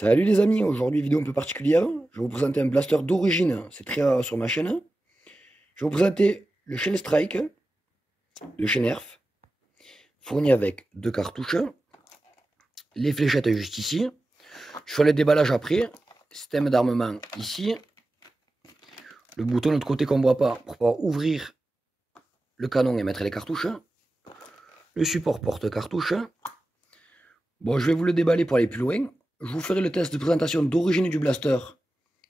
Salut les amis, aujourd'hui vidéo un peu particulière. Je vais vous présenter un blaster d'origine, c'est très rare sur ma chaîne. Je vais vous présenter le Shell Strike, le Nerf, fourni avec 2 cartouches. Les fléchettes juste ici. Je fais le déballage après. Système d'armement ici. Le bouton de l'autre côté qu'on ne voit pas pour pouvoir ouvrir le canon et mettre les cartouches. Le support porte-cartouche. Bon, je vais vous le déballer pour aller plus loin. Je vous ferai le test de présentation d'origine du blaster.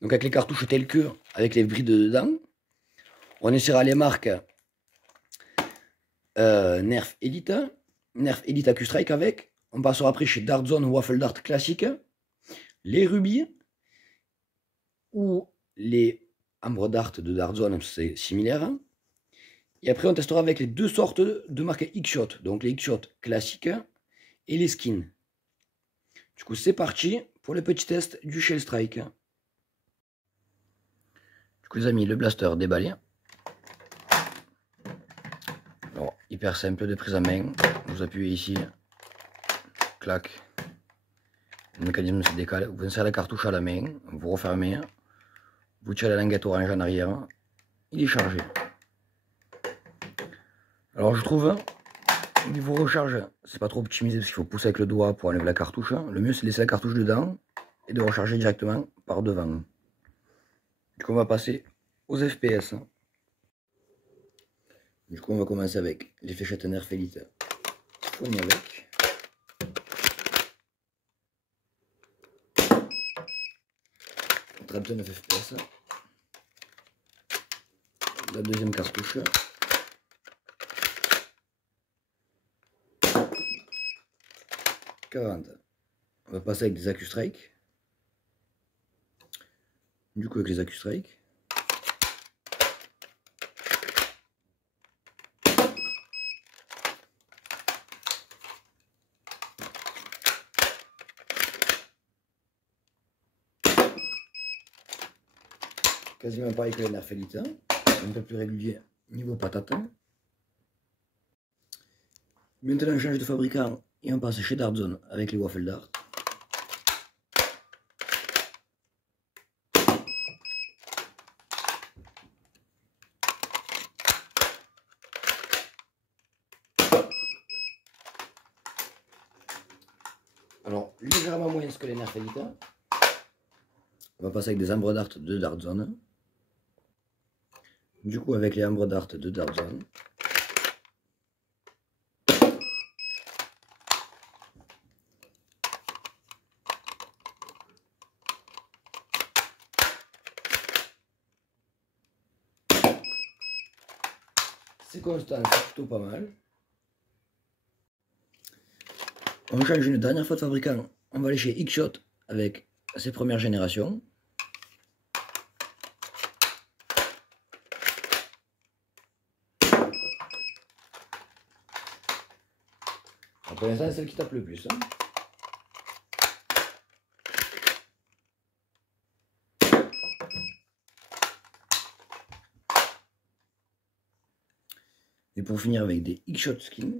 Donc avec les cartouches telles que, avec les brides dedans. On essaiera les marques Nerf Elite, Nerf Elite AQ-Strike avec. On passera après chez Dart Zone Waffle Dart classique. Les rubis ou les Ambre Dart de Dart Zone, c'est similaire. Et après on testera avec les deux sortes de marques X-Shot. Donc les X-Shot classiques et les skins. Du coup c'est parti pour le petit test du Shell Strike. Du coup les amis, le blaster déballé. Alors, hyper simple de prise en main. Vous appuyez ici, clac. Le mécanisme se décale. Vous insérez la cartouche à la main, vous refermez. Vous tirez la languette orange en arrière. Il est chargé. Alors je trouve, niveau recharge, c'est pas trop optimisé parce qu'il faut pousser avec le doigt pour enlever la cartouche. Le mieux c'est de laisser la cartouche dedans et de recharger directement par devant. Du coup on va passer aux FPS. Du coup on va commencer avec les fléchettes Nerf Elite. On y avec. « 39 FPS. La deuxième cartouche. « 40. On va passer avec des AQ-Strike. Du coup avec les AQ-Strike. Quasiment pareil que les Nerf Elite, un peu plus régulier niveau patate. Maintenant on change de fabricant et on passe chez Dart Zone avec les Waffle Dart. Alors légèrement moins que les Nerf Elite. On va passer avec des Ambre Dart de Dart Zone. Du coup avec les Ambre Dart de Dart Zone. C'est constant, c'est plutôt pas mal. On change une dernière fois de fabricant. On va aller chez X-Shot avec ses premières générations. Pour l'instant, c'est celle qui tape le plus. Et pour finir avec des X-Shot Skin.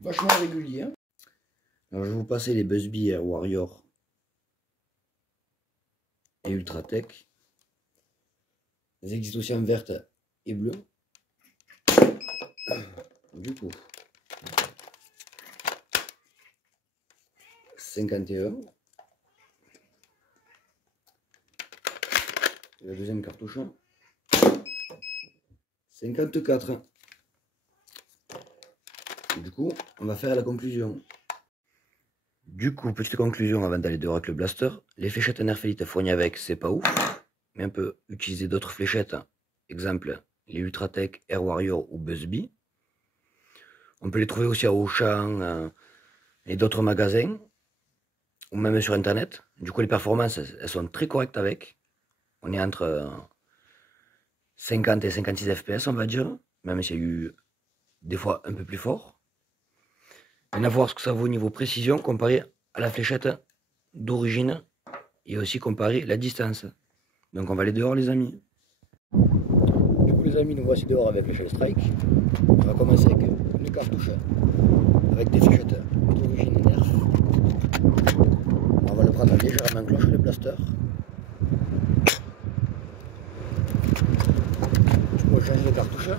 Vachement régulier. Alors je vais vous passer les Buzzbee Air Warrior et Ultratech. Elles existent aussi en verte et bleu. Du coup, 51. La deuxième cartouche. 54. Du coup, on va faire la conclusion. Du coup, petite conclusion avant d'aller dehors avec le blaster. Les fléchettes Nerf Elite fournies avec, c'est pas ouf. Mais on peut utiliser d'autres fléchettes. Exemple, les Ultratech, Air Warrior ou Buzzbee. On peut les trouver aussi à Auchan et d'autres magasins. Ou même sur internet. Du coup, les performances, elles sont très correctes avec. On est entre 50 et 56 FPS, on va dire. Même s'il y a eu des fois un peu plus fort. Maintenant, voir ce que ça vaut au niveau précision comparé à la fléchette d'origine et aussi comparer la distance. Donc on va aller dehors les amis. Du coup les amis, nous voici dehors avec le Shell Strike. On va commencer avec les cartouches avec des fichettes d'origine et nerf. On va le prendre légèrement cloche le blaster. Du coup on change de cartouche.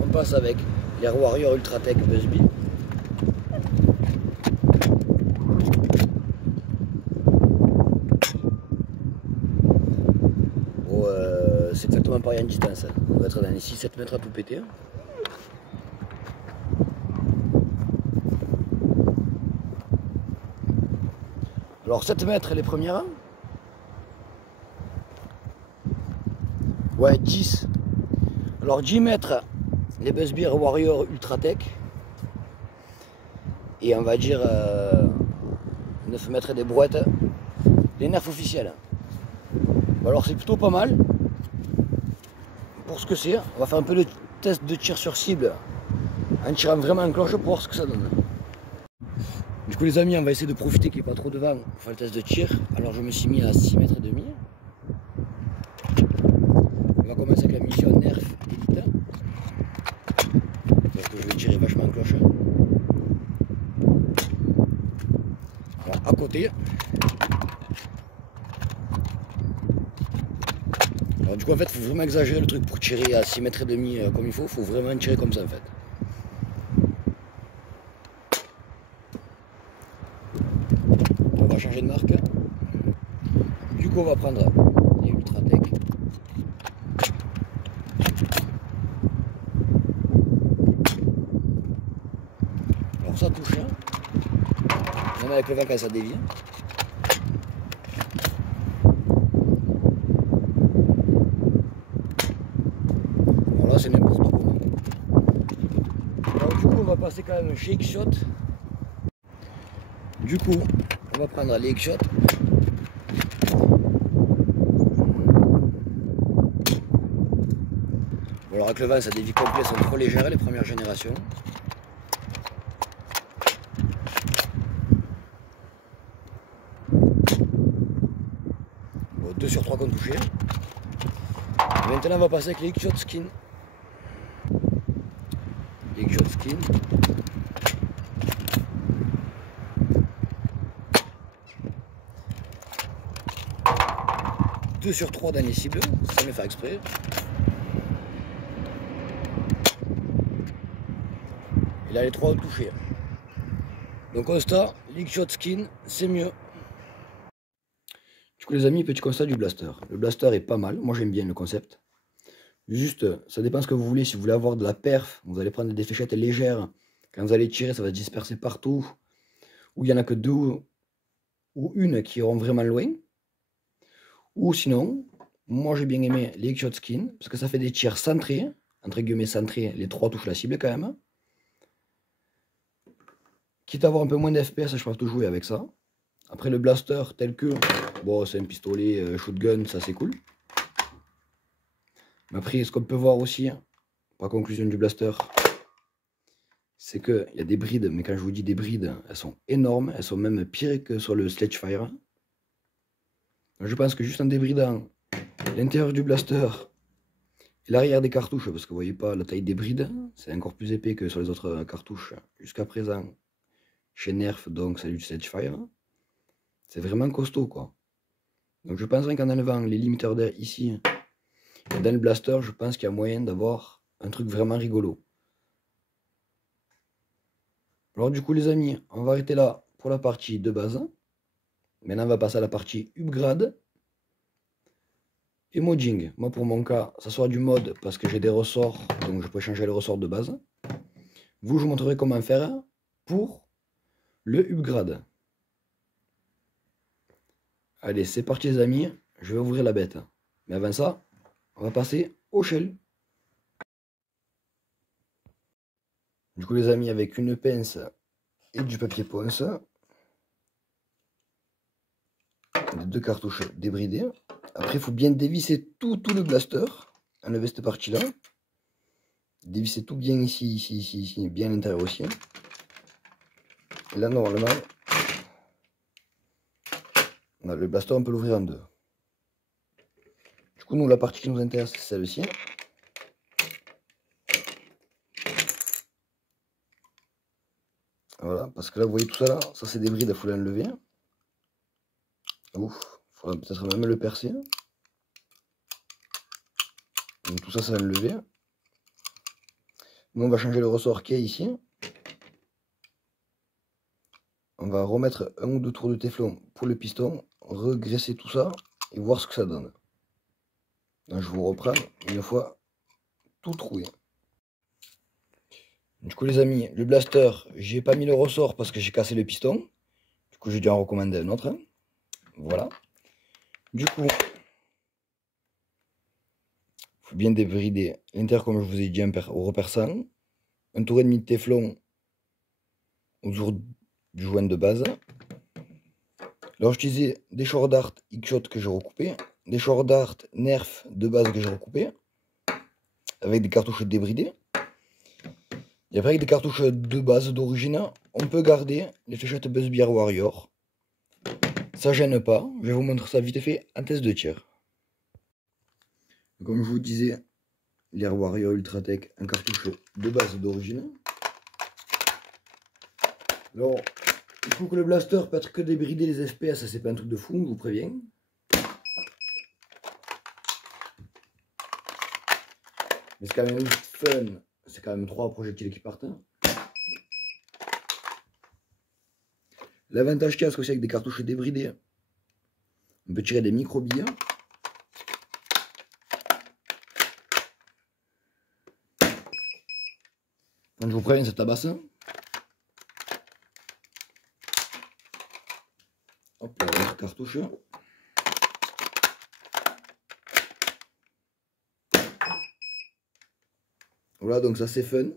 On passe avec les Warrior Ultratech Busby. C'est exactement pareil en distance. On va être dans les 6-7 mètres à tout péter. Alors 7 mètres les premières. Ouais, 10. Alors 10 mètres les Busby Warrior Ultratech. Et on va dire 9 mètres des brouettes. Les nerfs officiels. Bon, alors c'est plutôt pas mal. Pour ce que c'est, on va faire un peu de test de tir sur cible en tirant vraiment en cloche pour voir ce que ça donne. Du coup les amis, on va essayer de profiter qu'il n'y ait pas trop de vent pour faire le test de tir. Alors je me suis mis à 6 mètres et demi. On va commencer avec la mission Nerf Elite. Donc je vais tirer vachement en cloche. Alors à côté. Alors du coup en fait il faut vraiment exagérer le truc pour tirer à 6 mètres et demi comme il faut vraiment tirer comme ça en fait. On va changer de marque. Du coup on va prendre les Ultratech. Alors ça touche, même avec le vent quand ça dévie. Alors là c'est n'importe quoi. Alors du coup on va passer quand même chez X-Shot. Du coup on va prendre les X-Shot. Bon, alors avec le vent ça dévie complet, elles sont trop légères les premières générations. Bon, 2 sur 3 qu'on touchait. Maintenant on va passer avec les X-Shot Skin. Les X-Shot Skin. Deux sur 3 dans les cibles, sans le faire exprès. Et là les 3 ont touché. Donc constat, X-Shot Skin, c'est mieux. Du coup les amis, petit constat du blaster. Le blaster est pas mal, moi j'aime bien le concept. Juste, ça dépend ce que vous voulez. Si vous voulez avoir de la perf, vous allez prendre des fléchettes légères. Quand vous allez tirer, ça va se disperser partout. Ou il n'y en a que 2 ou une qui iront vraiment loin. Ou sinon, moi j'ai bien aimé les X-Shot Skin, parce que ça fait des tirs centrés, entre guillemets centrés, les 3 touchent la cible quand même. Quitte à avoir un peu moins d'FPS, je peux tout jouer avec ça. Après le blaster tel que, bon c'est un pistolet shotgun, ça c'est cool. Mais après ce qu'on peut voir aussi, par conclusion du blaster, c'est qu'il y a des brides, mais quand je vous dis des brides, elles sont énormes, elles sont même pires que sur le Sledgefire. Je pense que juste en débridant l'intérieur du blaster et l'arrière des cartouches, parce que vous voyez pas la taille des brides, c'est encore plus épais que sur les autres cartouches jusqu'à présent chez Nerf, donc celle du Sledgefire. C'est vraiment costaud quoi. Donc je penserais qu'en enlevant les limiteurs d'air ici et dans le blaster, je pense qu'il y a moyen d'avoir un truc vraiment rigolo. Alors du coup les amis, on va arrêter là pour la partie de base. Maintenant on va passer à la partie upgrade et modding. Moi pour mon cas, ça sera du mod parce que j'ai des ressorts, donc je peux changer le ressort de base. Vous, je vous montrerai comment faire pour le upgrade. Allez, c'est parti les amis, je vais ouvrir la bête. Mais avant ça, on va passer au shell. Du coup les amis, avec une pince et du papier ponce, les 2 cartouches débridées. Après, il faut bien dévisser tout le blaster. Enlever cette partie-là. Dévisser tout bien ici, bien à l'intérieur aussi. Et là, normalement, Le blaster, on peut l'ouvrir en deux. Du coup, nous, la partie qui nous intéresse, c'est celle-ci. Voilà, parce que là, vous voyez tout ça là, ça c'est des brides, il faut l'enlever. Ouf, il faudra peut-être même le percer. Donc tout ça, ça va enlever. Nous, on va changer le ressort qui est ici. On va remettre un ou deux tours de téflon pour le piston, regraisser tout ça et voir ce que ça donne. Donc, je vous reprends une fois tout troué. Du coup les amis, le blaster, j'ai pas mis le ressort parce que j'ai cassé le piston. Du coup j'ai dû en recommander un autre. Voilà. Du coup, il faut bien débrider l'intérieur comme je vous ai dit au reperçant. Un tour et demi de téflon autour du joint de base. Alors j'utilisais des short dart X-Shot que j'ai recoupé, des short dart Nerf de base que j'ai recoupé, avec des cartouches débridées. Et après avec des cartouches de base d'origine, on peut garder les fléchettes Busby Air Warrior. Ça gêne pas, je vais vous montrer ça vite fait en test de tir. Comme je vous disais, l'Air Warrior Ultratech, un cartouche de base d'origine. Alors, il faut que le blaster peut être que débridé les FPS, c'est pas un truc de fou, je vous préviens. Mais c'est quand même fun, c'est quand même 3 projectiles qui partent. L'avantage qu'il y a, c'est qu'aussi avec des cartouches débridées, on peut tirer des micro-billes. Quand je vous préviens, ça tabasse. Hop, la autre cartouche. Voilà, donc ça c'est fun.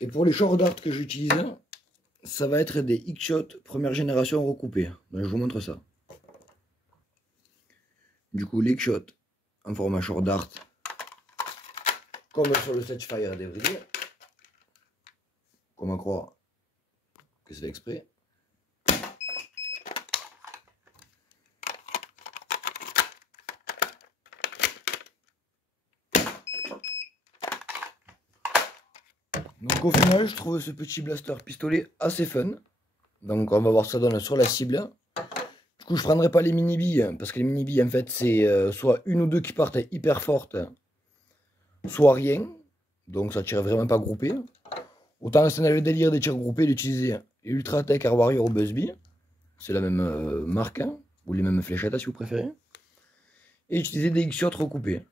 Et pour les short darts que j'utilise, ça va être des X-Shot première génération recoupés. Donc je vous montre ça. Du coup, les X-Shot en format short dart, comme sur le Setchfire débridé. Comment croire que c'est fait exprès. Donc au final, je trouve ce petit blaster pistolet assez fun. Donc on va voir ce que ça donne sur la cible. Du coup, je prendrai pas les mini-billes, parce que les mini-billes, en fait, c'est soit une ou deux qui partent hyper fortes, soit rien. Donc ça tire vraiment pas groupé. Autant rester dans le délire des tirs groupés, d'utiliser Ultratech Air Warrior ou Busby. C'est la même marque, hein, ou les mêmes fléchettes si vous préférez. Et utiliser des X-Shot recoupés.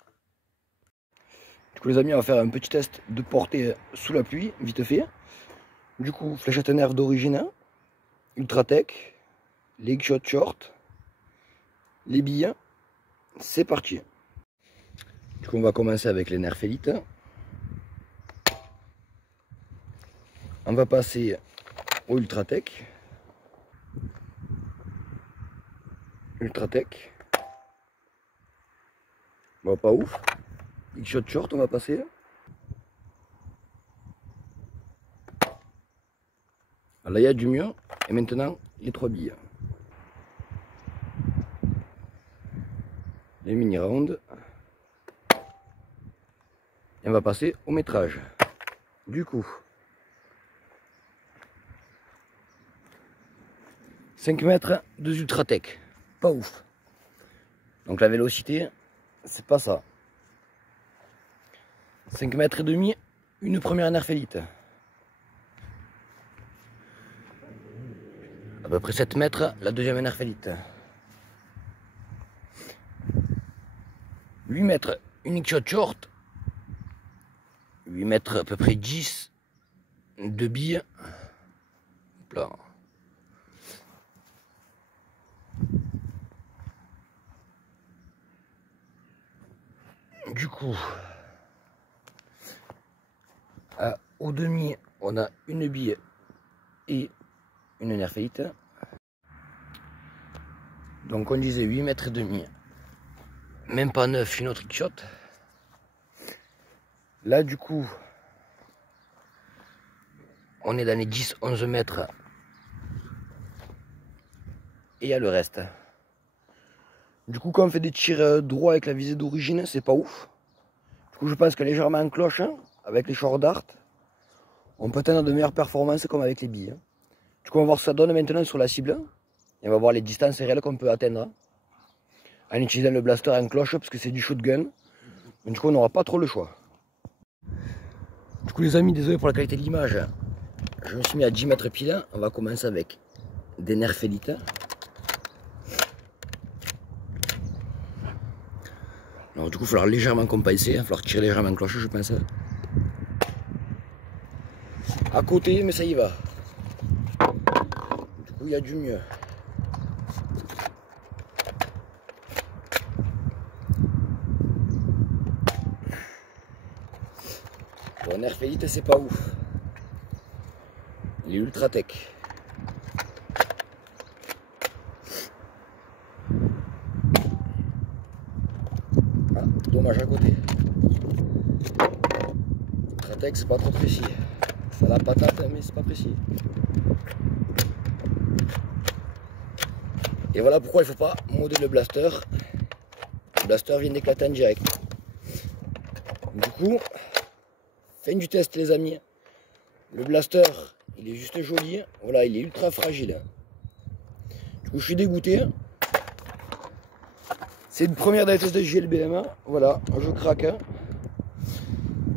Du coup les amis, on va faire un petit test de portée sous la pluie, vite fait. Du coup, fléchette Nerf d'origine, Ultratech, les X-Shot short, les billes, c'est parti. Du coup on va commencer avec les Nerf Elite. On va passer au Ultratech. Ultratech. Bon, pas ouf. X-Shot short, on va passer. Là, il y a du mieux. Et maintenant, les 3 billes. Les mini rounds. Et on va passer au métrage. Du coup, 5 mètres de Ultratech. Pas ouf. Donc la vélocité, c'est pas ça. 5 mètres et demi, une première Nerf Elite. À peu près 7 mètres, la deuxième Nerf Elite. 8 mètres, une X-Shot short. 8 mètres, à peu près 10 de billes. Là. Du coup, au demi, on a une bille et une Nerf Elite. Donc on disait 8 mètres et demi. Même pas 9, une autre X-Shot. Là du coup, on est dans les 10-11 mètres et il y a le reste. Du coup, quand on fait des tirs droits avec la visée d'origine, c'est pas ouf. Du coup, je pense que légèrement en cloche, hein, avec les short dart, on peut atteindre de meilleures performances comme avec les billes. Du coup, on va voir ce que ça donne maintenant sur la cible. Et on va voir les distances réelles qu'on peut atteindre en utilisant le blaster en cloche, parce que c'est du shotgun. Mais du coup, on n'aura pas trop le choix. Du coup, les amis, désolé pour la qualité de l'image. Je me suis mis à 10 mètres pile. On va commencer avec des Nerf Elite. Alors du coup, il va falloir légèrement compenser, il va falloir tirer légèrement en cloche, je pense. À côté, mais ça y va. Du coup, il y a du mieux. Bon, Nerf Elite, c'est pas ouf. Il est ultra tech. Ah, dommage à côté. Ultra tech, c'est pas trop précis. Ça a la patate, mais c'est pas précis. Et voilà pourquoi il ne faut pas modder le blaster. Le blaster vient d'éclater en direct. Du coup, fin du test les amis. Le blaster, il est juste joli. Voilà, il est ultra fragile. Du coup, je suis dégoûté. C'est une première dans les tests de JLBM. Voilà, je craque.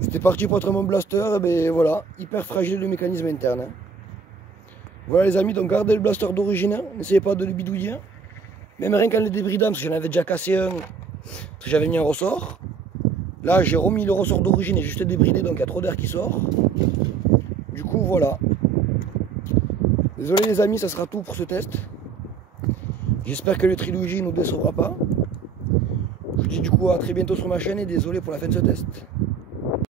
C'était parti pour être mon blaster. Et voilà, hyper fragile le mécanisme interne. Voilà les amis, donc gardez le blaster d'origine. N'essayez pas de le bidouiller. Même rien qu'en le débridant, parce que j'en avais déjà cassé un. Parce que j'avais mis un ressort. Là, j'ai remis le ressort d'origine et juste débridé, donc il y a trop d'air qui sort. Du coup, voilà. Désolé les amis, ça sera tout pour ce test. J'espère que le trilogie ne nous décevra pas. Je vous dis du coup à très bientôt sur ma chaîne et désolé pour la fin de ce test.